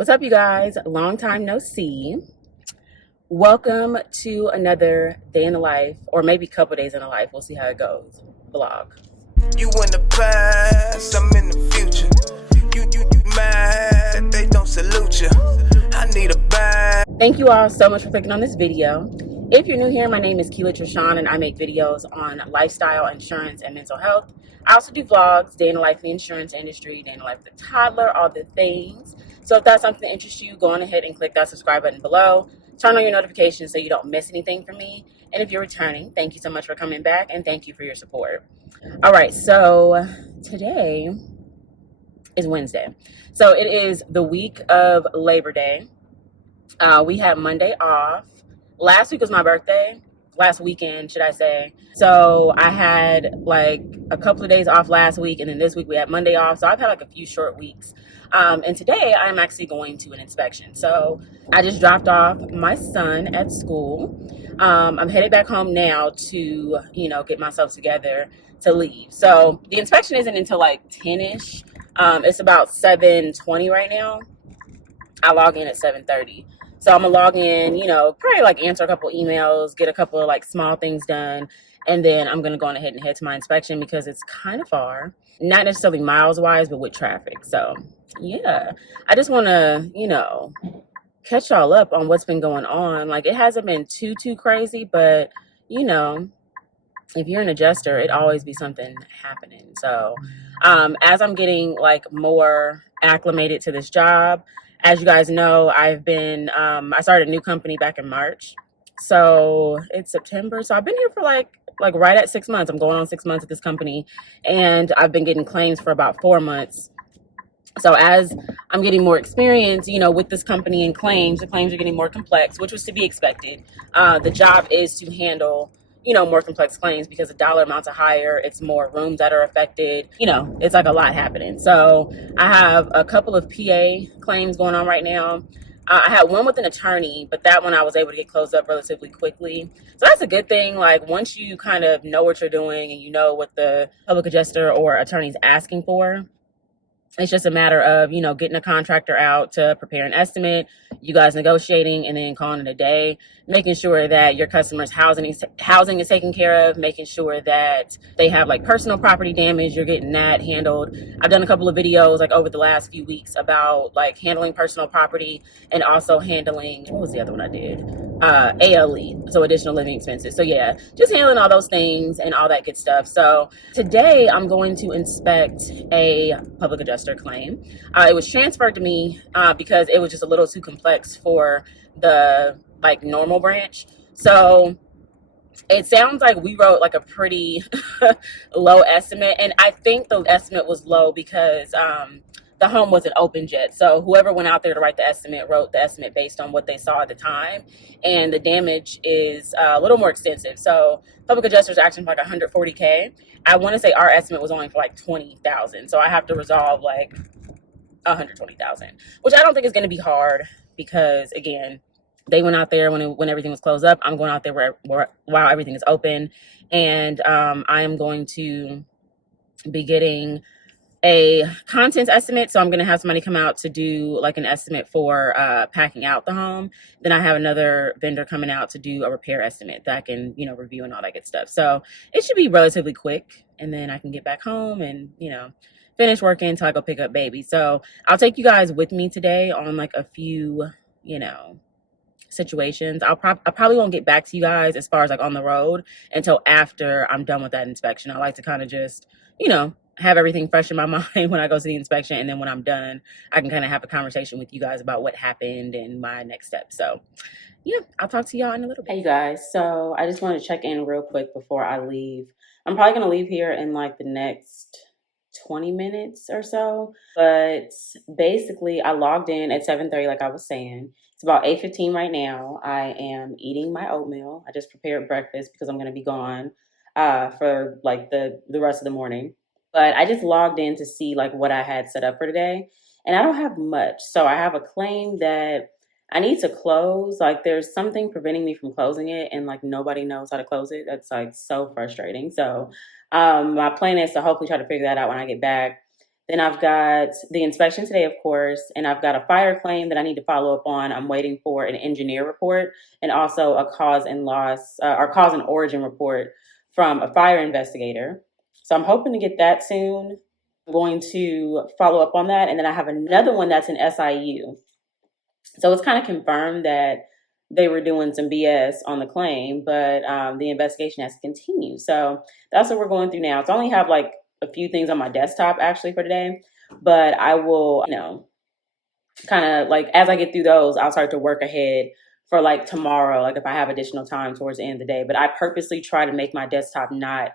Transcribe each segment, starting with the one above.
What's up, you guys? Long time no see. Welcome to another day in the life, or maybe couple days in the life. We'll see how it goes. Vlog. You in the past, I'm in the future. You mad that they don't salute you. I need a bag. Thank you all so much for clicking on this video. If you're new here, my name is Keela Trishawn, and I make videos on lifestyle, insurance, and mental health. I also do vlogs, day in the life in the insurance industry, day in the life of the toddler, all the things. So if that's something that interests you, go on ahead and click that subscribe button below. Turn on your notifications so you don't miss anything from me. And if you're returning, thank you so much for coming back, and thank you for your support. All right, so today is Wednesday. So it is the week of Labor Day. We had Monday off. Last week was my birthday. Last weekend, should I say. So I had like a couple of days off last week, and then this week we had Monday off. So I've had like a few short weeks. And today I'm actually going to an inspection. So I just dropped off my son at school. I'm headed back home now to, get myself together to leave. So the inspection isn't until like 10-ish. It's about 7:20 right now. I log in at 7:30. So I'm gonna log in, probably like answer a couple emails, get a couple of like small things done, and then I'm gonna go on ahead and head to my inspection because it's kind of far. Not necessarily miles wise, but with traffic. So yeah, I just wanna, catch y'all up on what's been going on. Like it hasn't been too crazy, but if you're an adjuster, it always be something happening. So as I'm getting like more acclimated to this job, as you guys know, I've been I started a new company back in March. So it's September. So I've been here for like right at 6 months. I'm going on 6 months at this company, and I've been getting claims for about 4 months. So as I'm getting more experience, with this company and claims, the claims are getting more complex, which was to be expected. The job is to handle, more complex claims because the dollar amounts are higher. It's more rooms that are affected. It's like a lot happening. So I have a couple of PA claims going on right now. I had one with an attorney, but that one I was able to get closed up relatively quickly. So that's a good thing. Like once you kind of know what you're doing and you know what the public adjuster or attorney is asking for, it's just a matter of, getting a contractor out to prepare an estimate, you guys negotiating, and then calling it a day, making sure that your customers' housing is taken care of, making sure that they have like personal property damage, you're getting that handled. I've done a couple of videos like over the last few weeks about like handling personal property and also handling, what was the other one I did? ALE, so additional living expenses. So yeah, just handling all those things and all that good stuff. So today I'm going to inspect a public adjuster claim. It was transferred to me because it was just a little too complex for the like normal branch. So it sounds like we wrote like a pretty low estimate, and I think the estimate was low because the home wasn't opened yet. So whoever went out there to write the estimate wrote the estimate based on what they saw at the time, and the damage is a little more extensive. So public adjusters asking for like 140K. I want to say our estimate was only for like 20,000, so I have to resolve like 120,000, which I don't think is going to be hard because again, they went out there when everything was closed up. I'm going out there while everything is open, and I am going to be getting a contents estimate. So I'm going to have somebody come out to do like an estimate for packing out the home. Then I have another vendor coming out to do a repair estimate that I can, review and all that good stuff. So it should be relatively quick, and then I can get back home and, finish working until I go pick up baby. So I'll take you guys with me today on like a few, situations. I probably won't get back to you guys as far as like on the road until after I'm done with that inspection. I like to kind of just, have everything fresh in my mind when I go to the inspection, and then when I'm done, I can kind of have a conversation with you guys about what happened and my next steps. So yeah, I'll talk to y'all in a little bit. Hey you guys, so I just want to check in real quick before I leave. I'm probably going to leave here in like the next 20 minutes or so, but basically I logged in at 7:30 like I was saying. It's about 8:15 right now. I am eating my oatmeal. I just prepared breakfast because I'm going to be gone for like the rest of the morning. But I just logged in to see like what I had set up for today, and I don't have much. So I have a claim that I need to close. Like there's something preventing me from closing it, and like nobody knows how to close it. That's like so frustrating. So my plan is to hopefully try to figure that out when I get back. Then I've got the inspection today, of course, and I've got a fire claim that I need to follow up on. I'm waiting for an engineer report and also a cause and loss or cause and origin report from a fire investigator. So I'm hoping to get that soon. I'm going to follow up on that. And then I have another one that's an SIU. So it's kind of confirmed that they were doing some BS on the claim, but the investigation has to continue. So that's what we're going through now. So I only have like a few things on my desktop actually for today, but I will, kind of like as I get through those, I'll start to work ahead for like tomorrow, like if I have additional time towards the end of the day. But I purposely try to make my desktop not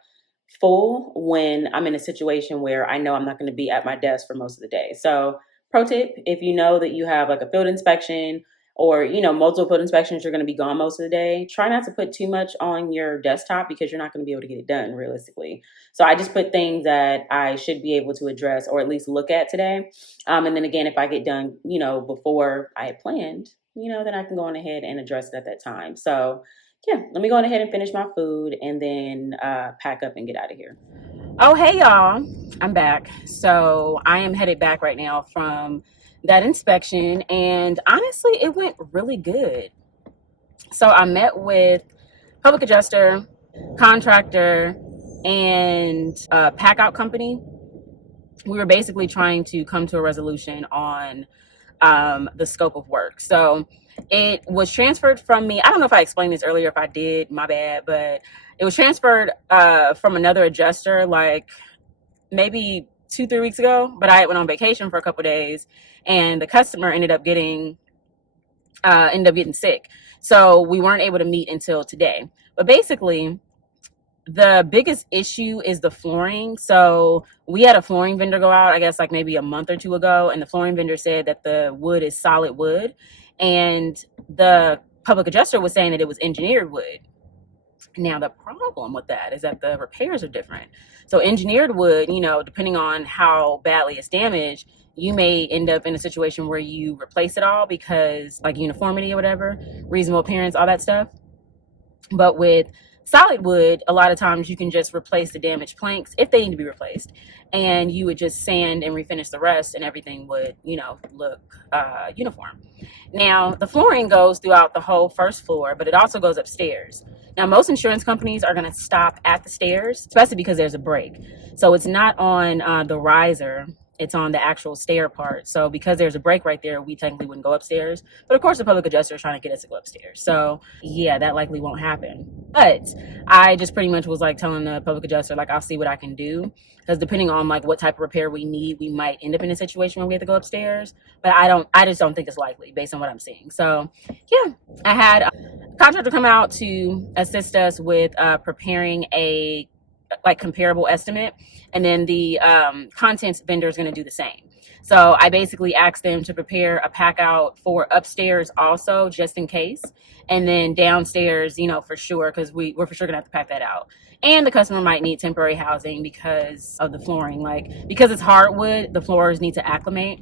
full when I'm in a situation where I know I'm not going to be at my desk for most of the day. So pro tip, if you know that you have like a field inspection or, multiple field inspections, you're going to be gone most of the day, try not to put too much on your desktop because you're not going to be able to get it done realistically. So I just put things that I should be able to address or at least look at today. And then again, if I get done, before I had planned, then I can go on ahead and address it at that time. So yeah, let me go on ahead and finish my food and then pack up and get out of here. Oh, hey, y'all. I'm back. So I am headed back right now from that inspection. And honestly, it went really good. So I met with public adjuster, contractor, and a pack out company. We were basically trying to come to a resolution on the scope of work. So it was transferred from me. I don't know if I explained this earlier. If I did, my bad. But it was transferred from another adjuster like maybe 2-3 weeks ago. But I went on vacation for a couple of days, and the customer ended up getting sick. So we weren't able to meet until today. But basically, the biggest issue is the flooring. So we had a flooring vendor go out, I guess like maybe a month or two ago, and the flooring vendor said that the wood is solid wood, and the public adjuster was saying that it was engineered wood. Now the problem with that is that the repairs are different. So engineered wood, depending on how badly it's damaged, you may end up in a situation where you replace it all because like uniformity or whatever, reasonable appearance, all that stuff. But with solid wood, a lot of times you can just replace the damaged planks if they need to be replaced, and you would just sand and refinish the rest, and everything would, look uniform. Now, the flooring goes throughout the whole first floor, but it also goes upstairs. Now, most insurance companies are going to stop at the stairs, especially because there's a break. So it's not on the riser. It's on the actual stair part. So because there's a break right there, we technically wouldn't go upstairs. But of course, the public adjuster is trying to get us to go upstairs. So yeah, that likely won't happen. But I just pretty much was like telling the public adjuster, like, I'll see what I can do. Because depending on like what type of repair we need, we might end up in a situation where we have to go upstairs. But I just don't think it's likely based on what I'm seeing. So yeah, I had a contractor come out to assist us with preparing a like comparable estimate, and then the contents vendor is going to do the same. So I basically asked them to prepare a pack out for upstairs also, just in case, and then downstairs, for sure, because we're for sure gonna have to pack that out. And the customer might need temporary housing because of the flooring, like because it's hardwood, the floors need to acclimate.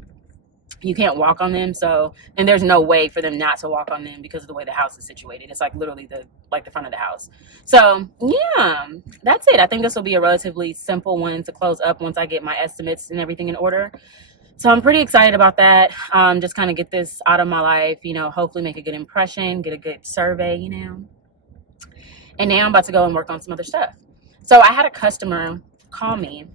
You can't walk on them, and there's no way for them not to walk on them because of the way the house is situated. It's like literally the front of the house. So yeah, that's it. I think this will be a relatively simple one to close up once I get my estimates and everything in order. So I'm pretty excited about that. Just kind of get this out of my life, hopefully make a good impression, get a good survey, And now I'm about to go and work on some other stuff. So I had a customer call me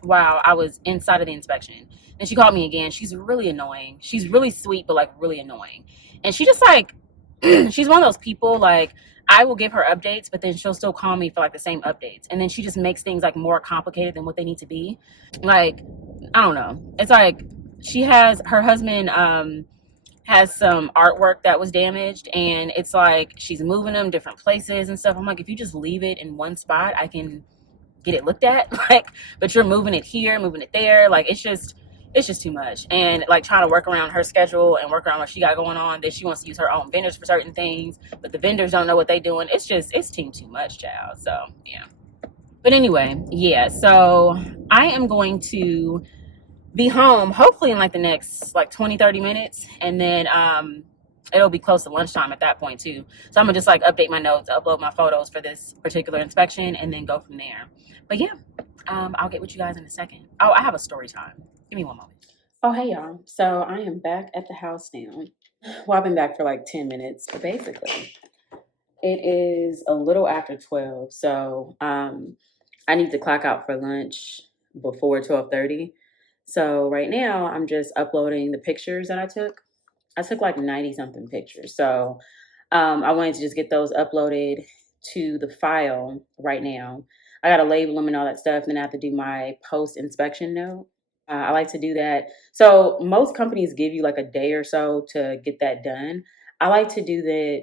while I was inside of the inspection. And she called me again. She's really annoying. She's really sweet, but like really annoying. And she just like, she's one of those people, like I will give her updates, but then she'll still call me for like the same updates. And then she just makes things like more complicated than what they need to be. Like, I don't know. It's like her husband has some artwork that was damaged, and it's like she's moving them different places and stuff. I'm like, if you just leave it in one spot, I can get it looked at. Like, but you're moving it here, moving it there. Like, it's just too much. And like trying to work around her schedule and work around what she got going on, that she wants to use her own vendors for certain things, but the vendors don't know what they're doing. It's too much, child. So yeah. But anyway, yeah, so I am going to be home hopefully in like the next like 20-30 minutes, and then it'll be close to lunchtime at that point too. So I'm gonna just like update my notes, upload my photos for this particular inspection, and then go from there. But yeah, I'll get with you guys in a second. Oh, I have a story time. Give me one moment. Oh, hey, y'all. So I am back at the house now. Well, I've been back for like 10 minutes, but basically, it is a little after 12. So I need to clock out for lunch before 12:30. So right now, I'm just uploading the pictures that I took. I took like 90 something pictures. So I wanted to just get those uploaded to the file right now. I got to label them and all that stuff. Then I have to do my post inspection note. I like to do that. So most companies give you like a day or so to get that done. I like to do that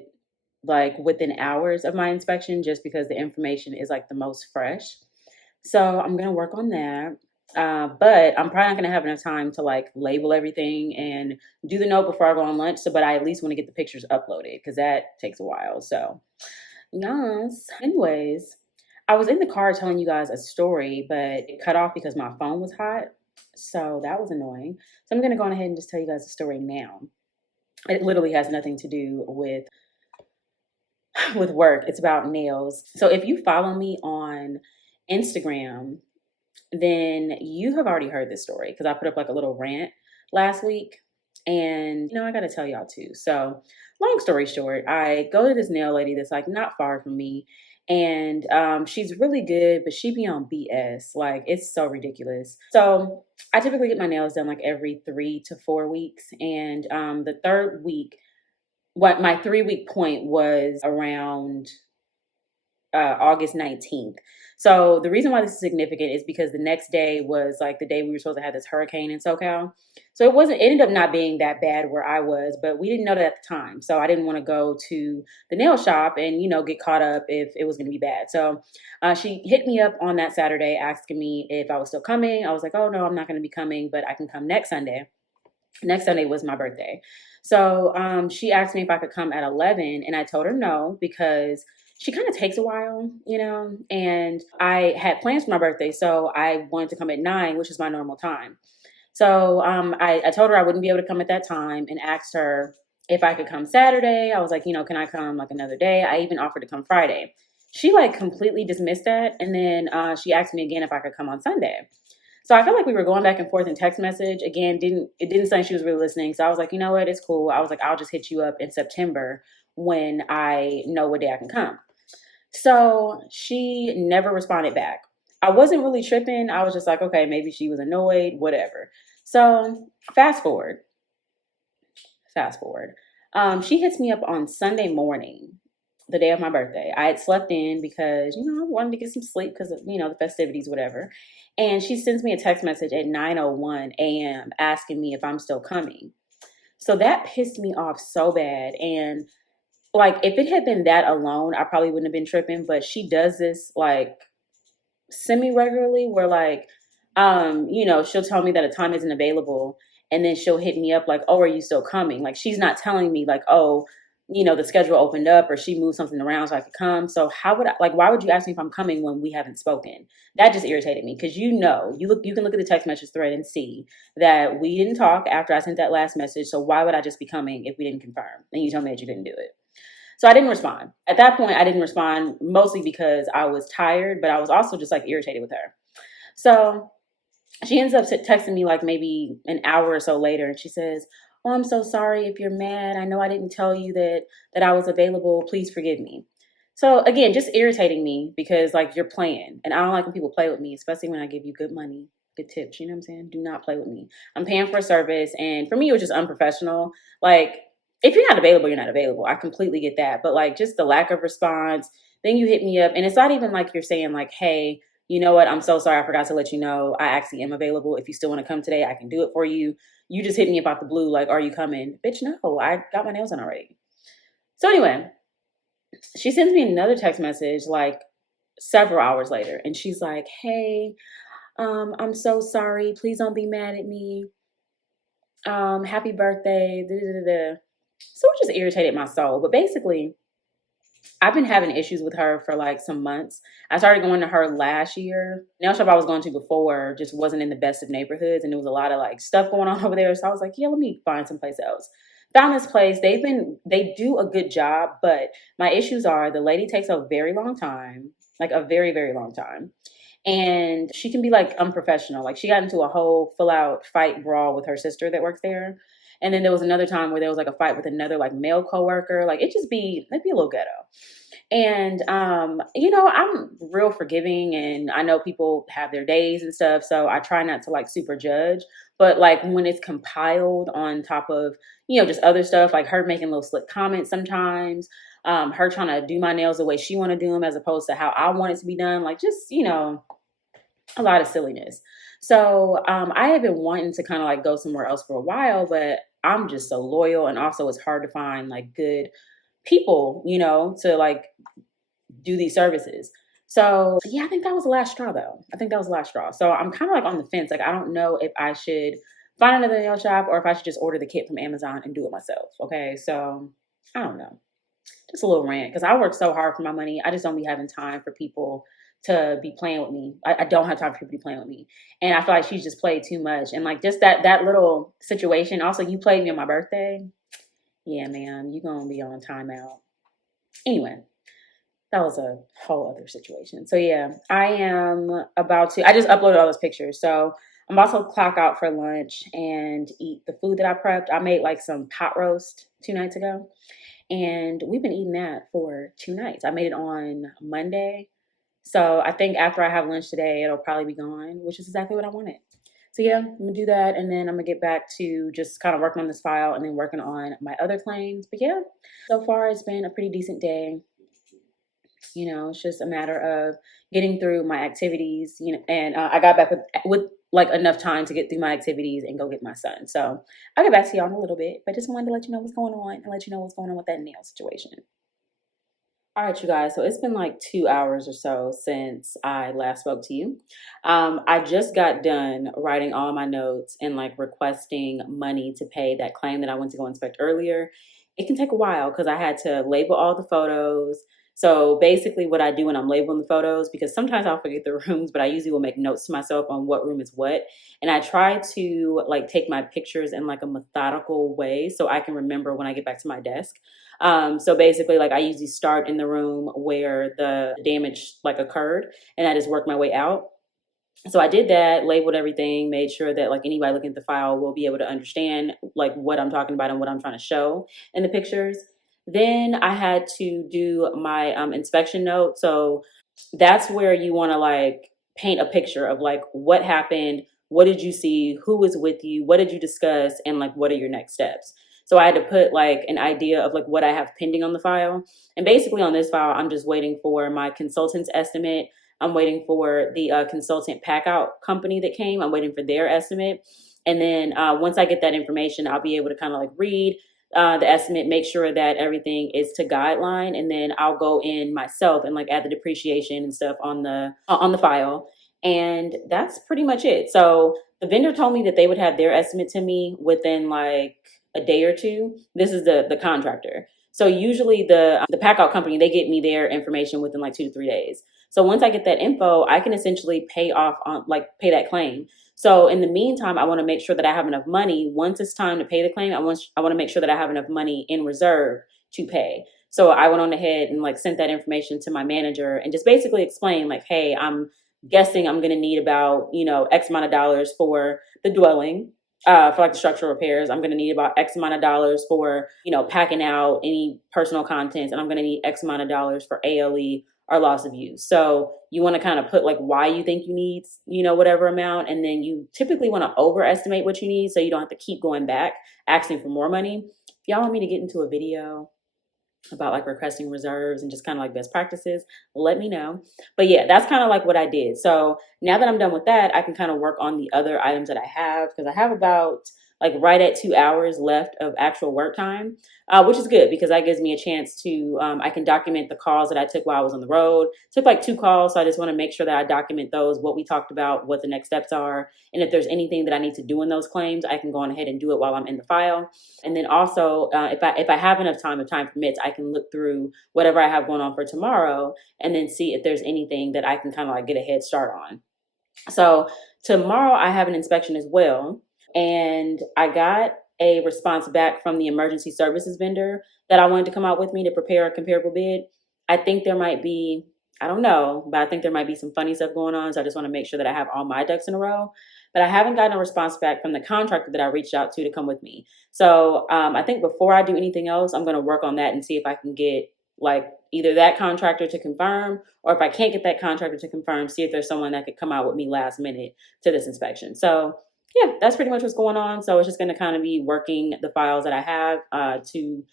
like within hours of my inspection just because the information is like the most fresh. So I'm going to work on that. But I'm probably not going to have enough time to like label everything and do the note before I go on lunch. So, but I at least want to get the pictures uploaded because that takes a while. So, yes. Anyways, I was in the car telling you guys a story, but it cut off because my phone was hot. So that was annoying. So I'm going to go on ahead and just tell you guys the story now. It literally has nothing to do with work. It's about nails. So if you follow me on Instagram, then you have already heard this story because I put up like a little rant last week. And, I got to tell y'all too. So, long story short, I go to this nail lady that's like not far from me. And she's really good, but she be on BS. Like, it's so ridiculous. So, I typically get my nails done like every 3 to 4 weeks. And the third week, what my 3 week point was around August 19th. So the reason why this is significant is because the next day was like the day we were supposed to have this hurricane in SoCal. So it ended up not being that bad where I was, but we didn't know that at the time. So I didn't want to go to the nail shop and, get caught up if it was going to be bad. So she hit me up on that Saturday asking me if I was still coming. I was like, oh no, I'm not going to be coming, but I can come next Sunday. Next Sunday was my birthday. So she asked me if I could come at 11 and I told her no because she kind of takes a while, and I had plans for my birthday. So I wanted to come at 9, which is my normal time. So I told her I wouldn't be able to come at that time and asked her if I could come Saturday. I was like, can I come like another day? I even offered to come Friday. She like completely dismissed that. And then she asked me again if I could come on Sunday. So I felt like we were going back and forth in text message. Again, it didn't sound like she was really listening. So I was like, you know what? It's cool. I was like, I'll just hit you up in September when I know what day I can come. So she never responded back. I wasn't really tripping. I was just like, okay, maybe she was annoyed, whatever. So fast forward. She hits me up on Sunday morning, the day of my birthday. I had slept in because, I wanted to get some sleep because of, the festivities, whatever. And she sends me a text message at 9:01 a.m. asking me if I'm still coming. So that pissed me off so bad. And like, if it had been that alone, I probably wouldn't have been tripping. But she does this like semi-regularly where like, she'll tell me that a time isn't available. And then she'll hit me up like, oh, are you still coming? Like, she's not telling me like, oh, the schedule opened up or she moved something around so I could come. So why would you ask me if I'm coming when we haven't spoken? That just irritated me because you can look at the text message thread and see that we didn't talk after I sent that last message. So why would I just be coming if we didn't confirm? And you told me that you didn't do it. So I didn't respond. At that point, I didn't respond mostly because I was tired, but I was also just like irritated with her. So she ends up texting me like maybe an hour or so later, and she says, oh, I'm so sorry if you're mad. I know I didn't tell you that I was available. Please forgive me. So again, just irritating me because like you're playing. And I don't like when people play with me, especially when I give you good money, good tips. You know what I'm saying? Do not play with me. I'm paying for a service. And for me, it was just unprofessional. Like, if you're not available, you're not available. I completely get that. But like just the lack of response, then you hit me up. And it's not even like you're saying like, hey, you know what? I'm so sorry. I forgot to let you know. I actually am available. If you still want to come today, I can do it for you. You just hit me about the blue. Like, are you coming? Bitch, no, I got my nails done already. So anyway, she sends me another text message like several hours later. And she's like, hey, I'm so sorry. Please don't be mad at me. Happy birthday. Da, da, da, da. So it just irritated my soul. But basically, I've been having issues with her for like some months. I started going to her last year. Nail shop I was going to before just wasn't in the best of neighborhoods. And there was a lot of like stuff going on over there. So I was like, yeah, let me find someplace else. Found this place. They do a good job. But my issues are the lady takes a very long time, like a very, very long time. And she can be like unprofessional. Like she got into a whole full out fight brawl with her sister that works there. And then there was another time where there was like a fight with another like male coworker. Like it'd be a little ghetto. And I'm real forgiving and I know people have their days and stuff, so I try not to like super judge. But like when it's compiled on top of, just other stuff, like her making little slick comments sometimes, her trying to do my nails the way she want to do them as opposed to how I want it to be done, like just, a lot of silliness. So I have been wanting to kind of like go somewhere else for a while, but I'm just so loyal, and also it's hard to find like good people, to like do these services. So yeah, I think that was the last straw though. I think that was the last straw. So I'm kind of like on the fence. Like I don't know if I should find another nail shop or if I should just order the kit from Amazon and do it myself. Okay. So I don't know. Just a little rant because I work so hard for my money. I just don't be having time for people to be playing with me. I don't have time for people to be playing with me. And I feel like she's just played too much. And like just that little situation. Also, you played me on my birthday. Yeah, ma'am, you're gonna be on timeout. Anyway, that was a whole other situation. So yeah, I just uploaded all those pictures. So I'm about to clock out for lunch and eat the food that I prepped. I made like some pot roast 2 nights ago. And we've been eating that for 2 nights. I made it on Monday. So I think after I have lunch today, it'll probably be gone, which is exactly what I wanted. So yeah, I'm gonna do that, and then I'm gonna get back to just kind of working on this file and then working on my other claims. But yeah, so far it's been a pretty decent day. It's just a matter of getting through my activities, and I got back with like enough time to get through my activities and go get my son. So I'll get back to y'all in a little bit, but just wanted to let you know what's going on and let you know what's going on with that nail situation. All right, you guys. So it's been like 2 hours or so since I last spoke to you. I just got done writing all my notes and like requesting money to pay that claim that I went to go inspect earlier. It can take a while because I had to label all the photos. So basically, what I do when I'm labeling the photos, because sometimes I'll forget the rooms, but I usually will make notes to myself on what room is what. And I try to like take my pictures in like a methodical way so I can remember when I get back to my desk. So basically, like I usually start in the room where the damage like occurred, and I just work my way out. So I did that, labeled everything, made sure that like anybody looking at the file will be able to understand like what I'm talking about and what I'm trying to show in the pictures. Then I had to do my inspection note. So that's where you want to like paint a picture of like what happened, what did you see, who was with you, what did you discuss, and like what are your next steps. So I had to put like an idea of like what I have pending on the file. And basically on this file, I'm just waiting for my consultant's estimate. I'm waiting for the consultant pack out company that came. I'm waiting for their estimate. And then once I get that information, I'll be able to kind of like read the estimate, make sure that everything is to guideline, and then I'll go in myself and like add the depreciation and stuff on the file. And that's pretty much it. So the vendor told me that they would have their estimate to me within like a day or two. This is the contractor. So usually the pack out company, they get me their information within like 2 to 3 days. So once I get that info, I can essentially pay that claim. So in the meantime, I want to make sure that I have enough money. Once it's time to pay the claim, I want to make sure that I have enough money in reserve to pay. So I went on ahead and like sent that information to my manager and just basically explained like, hey, I'm guessing I'm going to need about, X amount of dollars for the dwelling, for like the structural repairs. I'm going to need about X amount of dollars for, packing out any personal contents. And I'm going to need X amount of dollars for ALE or loss of use. So you want to kind of put like why you think you need, whatever amount. And then you typically want to overestimate what you need so you don't have to keep going back asking for more money. If y'all want me to get into a video about like requesting reserves and just kind of like best practices, let me know. But yeah, that's kind of like what I did. So now that I'm done with that, I can kind of work on the other items that I have, because I have about like right at 2 hours left of actual work time, which is good because that gives me a chance to, I can document the calls that I took while I was on the road. Took like 2 calls, so I just want to make sure that I document those, what we talked about, what the next steps are. And if there's anything that I need to do in those claims, I can go on ahead and do it while I'm in the file. And then also, if I have enough time, if time permits, I can look through whatever I have going on for tomorrow and then see if there's anything that I can kind of like get a head start on. So tomorrow I have an inspection as well. And I got a response back from the emergency services vendor that I wanted to come out with me to prepare a comparable bid. I think there might be, I don't know, but I think there might be some funny stuff going on. So I just want to make sure that I have all my ducks in a row. But I haven't gotten a response back from the contractor that I reached out to come with me. So I think before I do anything else, I'm going to work on that and see if I can get like either that contractor to confirm, or if I can't get that contractor to confirm, see if there's someone that could come out with me last minute to this inspection. So yeah, that's pretty much what's going on. So it's just going to kind of be working the files that I have to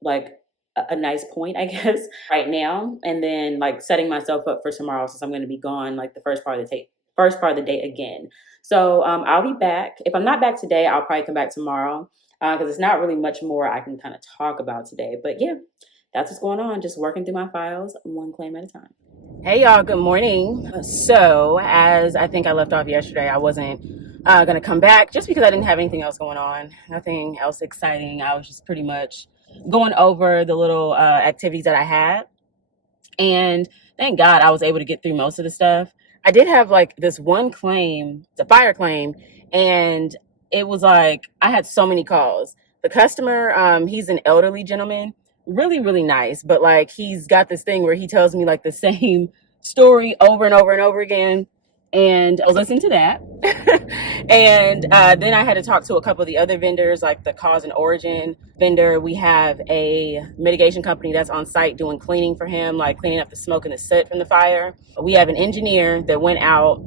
like a nice point, I guess, right now, and then like setting myself up for tomorrow since I'm going to be gone like the first part of the day again. So I'll be back. If I'm not back today, I'll probably come back tomorrow because it's not really much more I can kind of talk about today. But yeah, that's what's going on. Just working through my files one claim at a time. Hey y'all, good morning. So as I think I left off yesterday, I wasn't going to come back just because I didn't have anything else going on. Nothing else exciting. I was just pretty much going over the little activities that I had. And thank God I was able to get through most of the stuff. I did have like this one claim, it's a fire claim, and it was like I had so many calls. The customer, he's an elderly gentleman, really, really nice, but like he's got this thing where he tells me like the same story over and over and over again. And I was listening to that. And then I had to talk to a couple of the other vendors, like the cause and origin vendor. We have a mitigation company that's on site doing cleaning for him, like cleaning up the smoke and the soot from the fire. We have an engineer that went out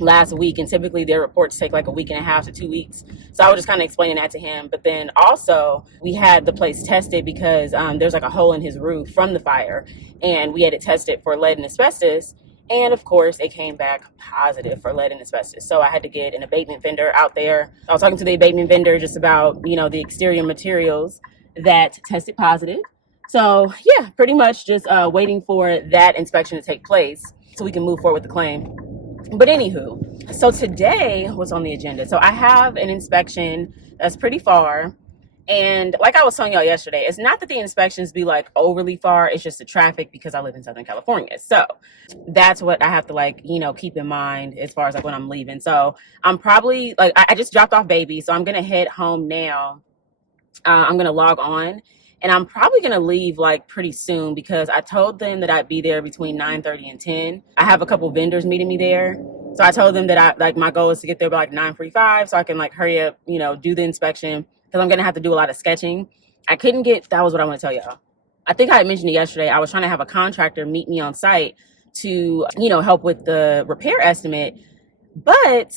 last week, and typically their reports take like a week and a half to 2 weeks. So I was just kind of explaining that to him. But then also we had the place tested because there's like a hole in his roof from the fire, and we had it tested for lead and asbestos. And of course, it came back positive for lead and asbestos. So I had to get an abatement vendor out there. I was talking to the abatement vendor just about, the exterior materials that tested positive. So yeah, pretty much just waiting for that inspection to take place so we can move forward with the claim. But anywho, so today, what's on the agenda? So I have an inspection that's pretty far. And like I was telling y'all yesterday, it's not that the inspections be like overly far. It's just the traffic because I live in Southern California. So that's what I have to keep in mind as far as like when I'm leaving. So I'm probably like, I just dropped off baby. So I'm going to head home now. I'm going to log on, and I'm probably going to leave like pretty soon because I told them that I'd be there between 9:30 and 10. I have a couple vendors meeting me there. So I told them that my goal is to get there by like 9:45 so I can like hurry up, do the inspection, because I'm going to have to do a lot of sketching. That was what I want to tell y'all. I think I had mentioned it yesterday. I was trying to have a contractor meet me on site to, help with the repair estimate, but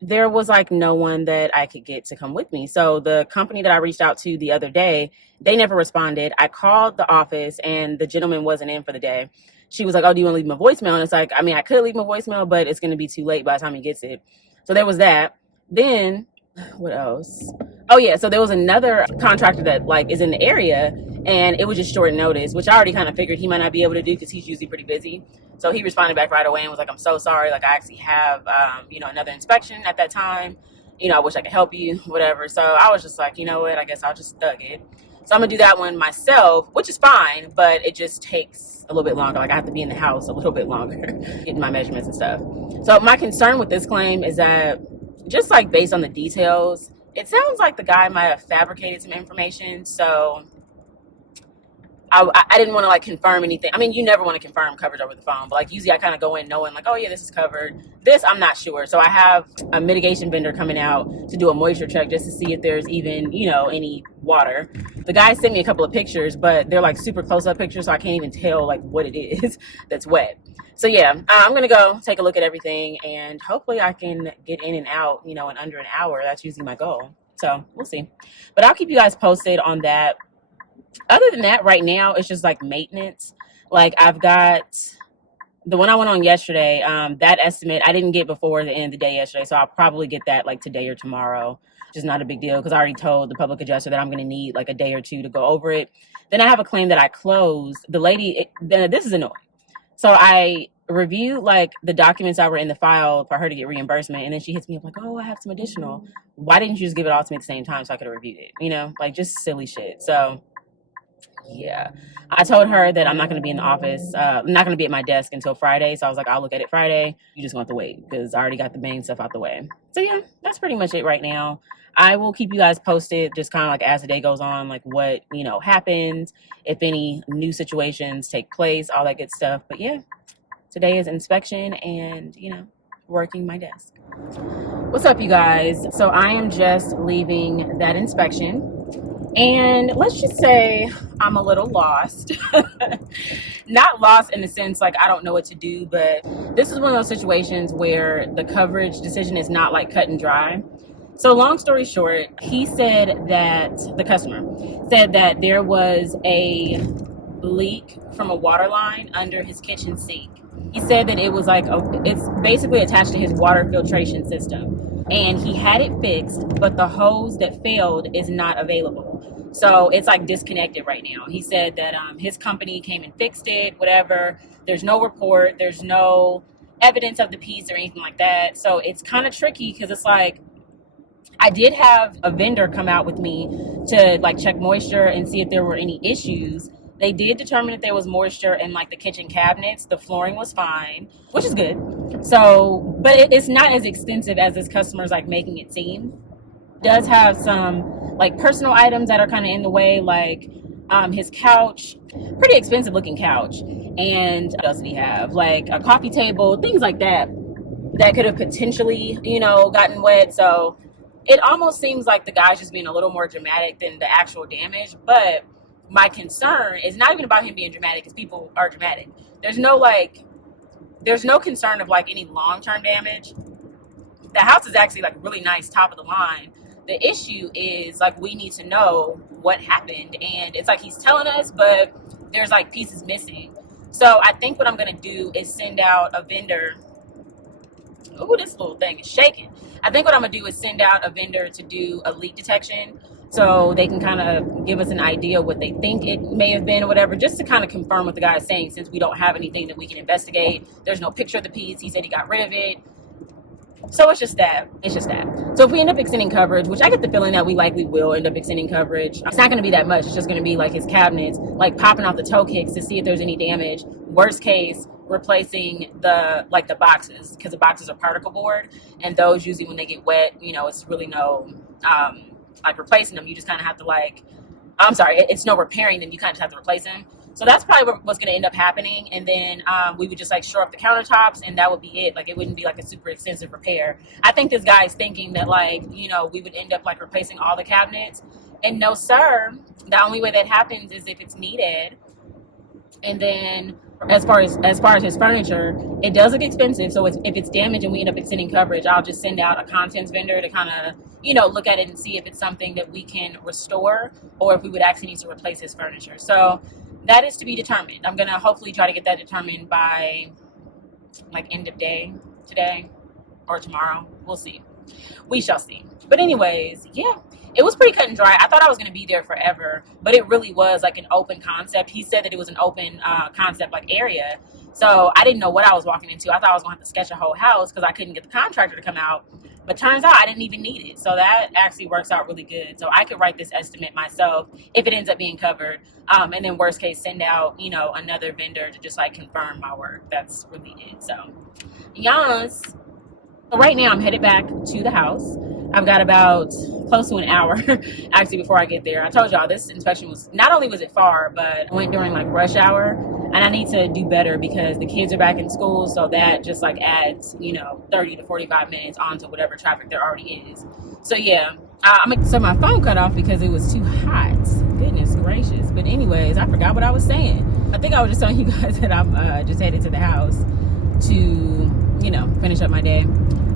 there was like no one that I could get to come with me. So the company that I reached out to the other day, they never responded. I called the office and the gentleman wasn't in for the day. She was like, oh, do you want to leave him a voicemail? And it's like, I could leave him a voicemail, but it's going to be too late by the time he gets it. So there was that. Then what else? Oh yeah, so there was another contractor that like is in the area, and it was just short notice, which I already kind of figured he might not be able to do because he's usually pretty busy. So he responded back right away and was like, I'm so sorry. Like I actually have, another inspection at that time. I wish I could help you, whatever. So I was just like, you know what? I guess I'll just thug it. So I'm gonna do that one myself, which is fine, but it just takes a little bit longer. Like I have to be in the house a little bit longer, getting my measurements and stuff. So my concern with this claim is that just like based on the details, it sounds like the guy might have fabricated some information. So I didn't want to like confirm anything. You never want to confirm coverage over the phone, but like usually I kind of go in knowing like, oh yeah, this is covered. This, I'm not sure. So I have a mitigation vendor coming out to do a moisture check just to see if there's even, any water. The guy sent me a couple of pictures, but they're like super close up pictures. So I can't even tell like what it is that's wet. So yeah, I'm going to go take a look at everything and hopefully I can get in and out, in under an hour. That's usually my goal. So we'll see, but I'll keep you guys posted on that. Other than that, right now, it's just like maintenance. Like I've got the one I went on yesterday, that estimate I didn't get before the end of the day yesterday. So I'll probably get that like today or tomorrow, which is not a big deal because I already told the public adjuster that I'm going to need like a day or two to go over it. Then I have a claim that I closed. The lady, this is annoying. So I reviewed like the documents that were in the file for her to get reimbursement. And then she hits me up like, oh, I have some additional. Why didn't you just give it all to me at the same time so I could have reviewed it? Like just silly shit. So yeah, I told her that I'm not going to be in the office. I'm not going to be at my desk until Friday. So I was like, I'll look at it Friday. You just want to wait because I already got the main stuff out the way. So yeah, that's pretty much it right now. I will keep you guys posted just kind of like as the day goes on, like what, happens, if any new situations take place, all that good stuff. But yeah, today is inspection and, working my desk. What's up, you guys? So I am just leaving that inspection. And let's just say I'm a little lost. Not lost in the sense like I don't know what to do, but this is one of those situations where the coverage decision is not like cut and dry. So long story short, he said that the customer said that there was a leak from a water line under his kitchen sink. He said that it was like it's basically attached to his water filtration system, and he had it fixed, but the hose that failed is not available. So it's like disconnected right now. He said that his company came and fixed it, whatever. There's no report. There's no evidence of the piece or anything like that. So it's kind of tricky because it's like, I did have a vendor come out with me to like check moisture and see if there were any issues. They did determine that there was moisture in like the kitchen cabinets. The flooring was fine, which is good. So, but it's not as extensive as this customer's like making it seem. It does have some like personal items that are kind of in the way, like his couch, pretty expensive looking couch. And what else did he have? Like a coffee table, things like that could have potentially, gotten wet. So it almost seems like the guy's just being a little more dramatic than the actual damage. But my concern is not even about him being dramatic, because people are dramatic. There's no concern of like any long-term damage. The house is actually like really nice, top of the line. The issue is like we need to know what happened, and it's like he's telling us, but there's like pieces missing. So I think what I'm gonna do is send out a vendor. Oh, this little thing is shaking. I think what I'm gonna do is send out a vendor to do a leak detection, so they can kind of give us an idea what they think it may have been or whatever, just to kind of confirm what the guy is saying, since we don't have anything that we can investigate. There's no picture of the piece. He said he got rid of it. So it's just that. So if we end up extending coverage, which I get the feeling that we likely will end up extending coverage, it's not going to be that much. It's just going to be like his cabinets, like popping off the toe kicks to see if there's any damage. Worst case, replacing the boxes, because the boxes are particle board, and those usually when they get wet, it's really no like replacing them. You just kind of have to it's no repairing them. You kind of just have to replace them. So that's probably what's going to end up happening. And then we would just like shore up the countertops, and that would be it. Like it wouldn't be like a super extensive repair. I think this guy is thinking that we would end up like replacing all the cabinets. And no, sir. The only way that happens is if it's needed. And then as far as his furniture, it does look expensive. So if it's damaged and we end up extending coverage, I'll just send out a contents vendor to kind of, look at it and see if it's something that we can restore, or if we would actually need to replace his furniture. So that is to be determined. I'm going to hopefully try to get that determined by like end of day today or tomorrow. We'll see. We shall see. But anyways, yeah, it was pretty cut and dry. I thought I was going to be there forever, but it really was like an open concept. He said that it was an open concept like area. So I didn't know what I was walking into. I thought I was going to have to sketch a whole house because I couldn't get the contractor to come out. But turns out I didn't even need it. So that actually works out really good. So I could write this estimate myself if it ends up being covered. And then worst case, send out, another vendor to just like confirm my work. That's really it. So yes. So right now I'm headed back to the house. I've got about close to an hour actually before I get there. I told y'all this inspection was, not only was it far, but I went during like rush hour, and I need to do better because the kids are back in school. So that just like adds, 30 to 45 minutes onto whatever traffic there already is. So yeah, so my phone cut off because it was too hot. Goodness gracious. But anyways, I forgot what I was saying. I think I was just telling you guys that I'm just headed to the house to, finish up my day.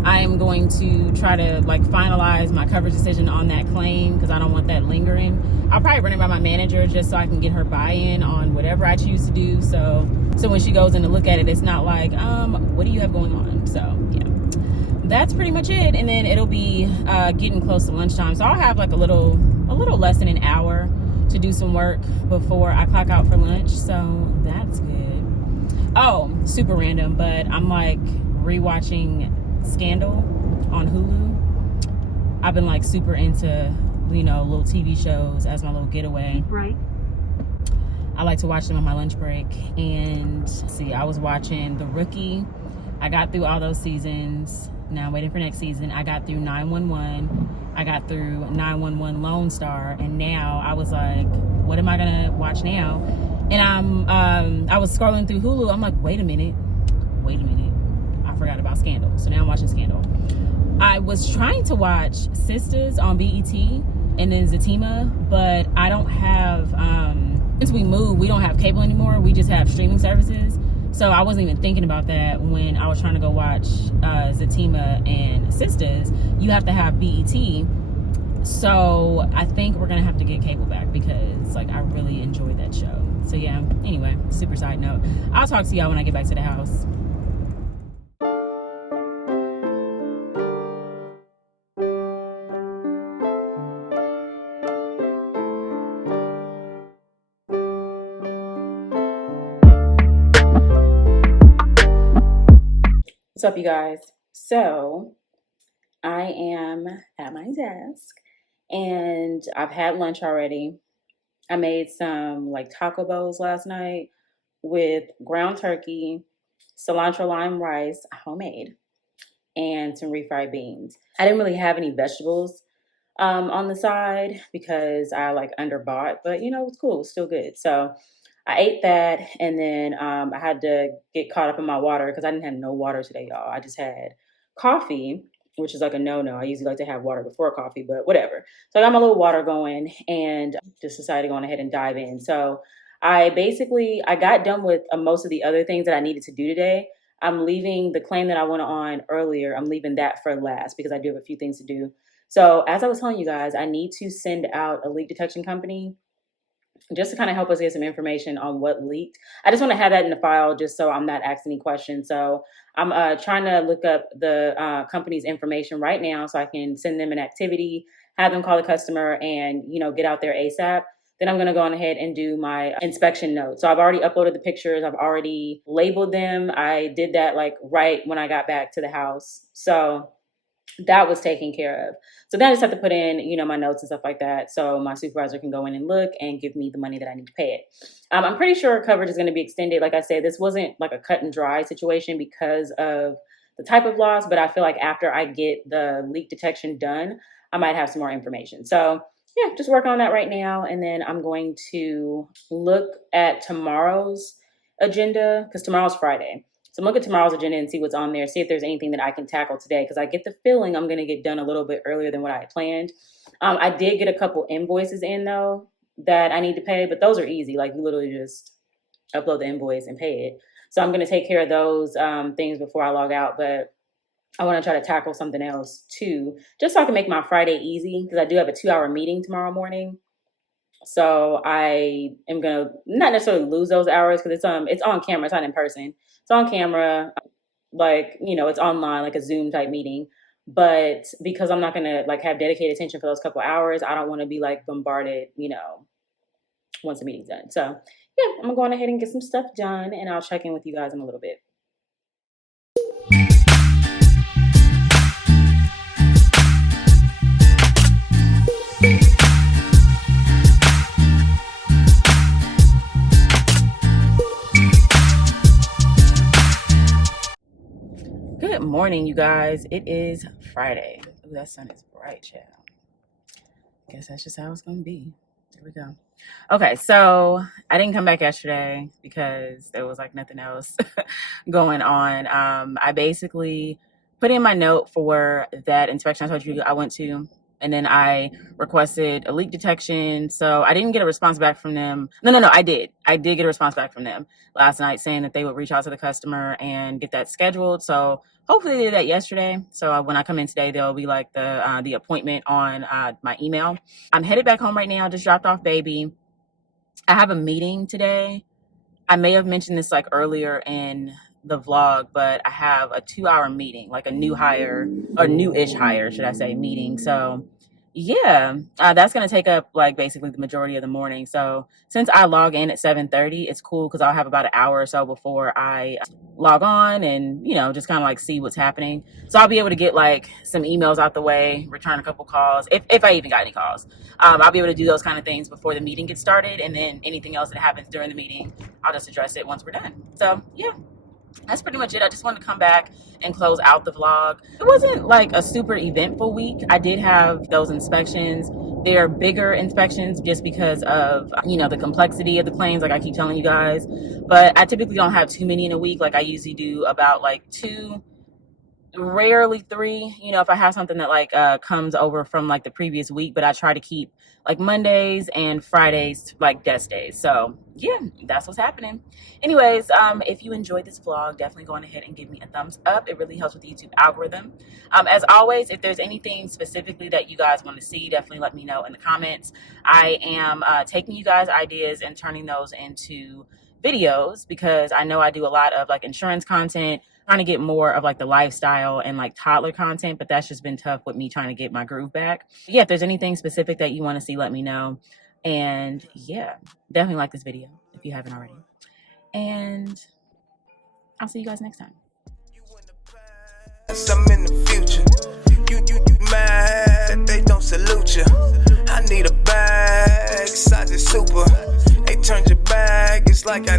I am going to try to like finalize my coverage decision on that claim because I don't want that lingering. I'll probably run it by my manager just so I can get her buy-in on whatever I choose to do. So when she goes in to look at it, it's not like, what do you have going on? So yeah, that's pretty much it. And then it'll be getting close to lunchtime. So I'll have like a little less than an hour to do some work before I clock out for lunch. So that's good. Oh, super random, but I'm like rewatching Scandal on Hulu. I've been like super into, little TV shows as my little getaway. Right. I like to watch them on my lunch break. And see, I was watching The Rookie. I got through all those seasons. Now I'm waiting for next season. I got through 911. I got through 911 Lone Star, and now I was like, what am I gonna watch now? And I was scrolling through Hulu. I'm like, wait a minute, I forgot about Scandal. So now I'm watching Scandal. I was trying to watch Sisters on BET and then Zatima, but I don't have, since we moved, we don't have cable anymore. We just have streaming services. So I wasn't even thinking about that when I was trying to go watch Zatima and Sisters. You have to have BET. So I think we're going to have to get cable back because like I really enjoyed that show. So yeah, anyway, super side note. I'll talk to y'all when I get back to the house. What's up, you guys? So I am at my desk and I've had lunch already. I made some like taco bowls last night with ground turkey, cilantro lime rice, homemade, and some refried beans. I didn't really have any vegetables on the side because I like underbought, but you know, it's cool, it's still good. So I ate that, and then I had to get caught up in my water because I didn't have no water today, y'all. I just had coffee, which is like a no-no. I usually like to have water before coffee, but whatever. So I got my little water going and just decided to go on ahead and dive in. So I got done with most of the other things that I needed to do today. I'm leaving the claim that I went on earlier. I'm leaving that for last because I do have a few things to do. So as I was telling you guys, I need to send out a leak detection company just to kind of help us get some information on what leaked. I just want to have that in the file just so I'm not asking any questions. So I'm trying to look up the company's information right now so I can send them an activity, have them call the customer and, you know, get out there ASAP. Then I'm going to go on ahead and do my inspection notes. So I've already uploaded the pictures. I've already labeled them. I did that like right when I got back to the house. So that was taken care of. So then I just have to put in, you know, my notes and stuff like that. So my supervisor can go in and look and give me the money that I need to pay it. I'm pretty sure coverage is going to be extended. Like I said, this wasn't like a cut and dry situation because of the type of loss, but I feel like after I get the leak detection done, I might have some more information. So yeah, just working on that right now. And then I'm going to look at tomorrow's agenda because tomorrow's Friday. So I'm looking at tomorrow's agenda and see what's on there, see if there's anything that I can tackle today, because I get the feeling I'm going to get done a little bit earlier than what I had planned. I did get a couple invoices in, though, that I need to pay, but those are easy. Like, you literally just upload the invoice and pay it. So I'm going to take care of those things before I log out, but I want to try to tackle something else, too, just so I can make my Friday easy, because I do have a 2-hour meeting tomorrow morning. So I am going to not necessarily lose those hours because it's on camera. It's not in person. It's on camera, like, you know, it's online, like a Zoom type meeting. But because I'm not going to like have dedicated attention for those couple hours, I don't want to be like bombarded, you know, once the meeting's done. So yeah, I'm going ahead and get some stuff done and I'll check in with you guys in a little bit. Good morning, you guys. It is Friday. Ooh, that sun is bright, child. Guess that's just how it's gonna be. There we go. Okay, so I didn't come back yesterday because there was like nothing else going on. I basically put in my note for that inspection I told you I went to, and then I requested a leak detection. So I didn't get a response back from them. No, I did. I did get a response back from them last night saying that they would reach out to the customer and get that scheduled. So hopefully they did that yesterday. So when I come in today, there'll be like the appointment on my email. I'm headed back home right now. Just dropped off baby. I have a meeting today. I may have mentioned this like earlier in the vlog, but I have a 2-hour meeting, like a new hire or new-ish hire, should I say, meeting. So yeah, that's going to take up like basically the majority of the morning. So since I log in at 7:30, it's cool because I'll have about an hour or so before I log on and, you know, just kind of like see what's happening. So I'll be able to get like some emails out the way, return a couple calls, if I even got any calls. I'll be able to do those kind of things before the meeting gets started. And then anything else that happens during the meeting, I'll just address it once we're done. So yeah. that's pretty much it. I just wanted to come back and close out the vlog. It wasn't like a super eventful week. I did have those inspections. They're bigger inspections just because of, the complexity of the claims, like I keep telling you guys. But I typically don't have too many in a week. Like I usually do about like 2, rarely 3, if I have something that like comes over from like the previous week. But I try to keep like Mondays and Fridays like desk days. So yeah, that's what's happening. Anyways, if you enjoyed this vlog, definitely go on ahead and give me a thumbs up. It really helps with the YouTube algorithm. As always, if there's anything specifically that you guys want to see, definitely let me know in the comments. I am taking you guys' ideas and turning those into videos, because I know I do a lot of like insurance content, trying to get more of like the lifestyle and like toddler content, but that's just been tough with me trying to get my groove back. Yeah, if there's anything specific that you want to see, let me know. And yeah, definitely like this video if you haven't already. And I'll see you guys next time. I'm in the future. You mad? They don't salute you. I need a bag, size is super. They turned your bag, it's like I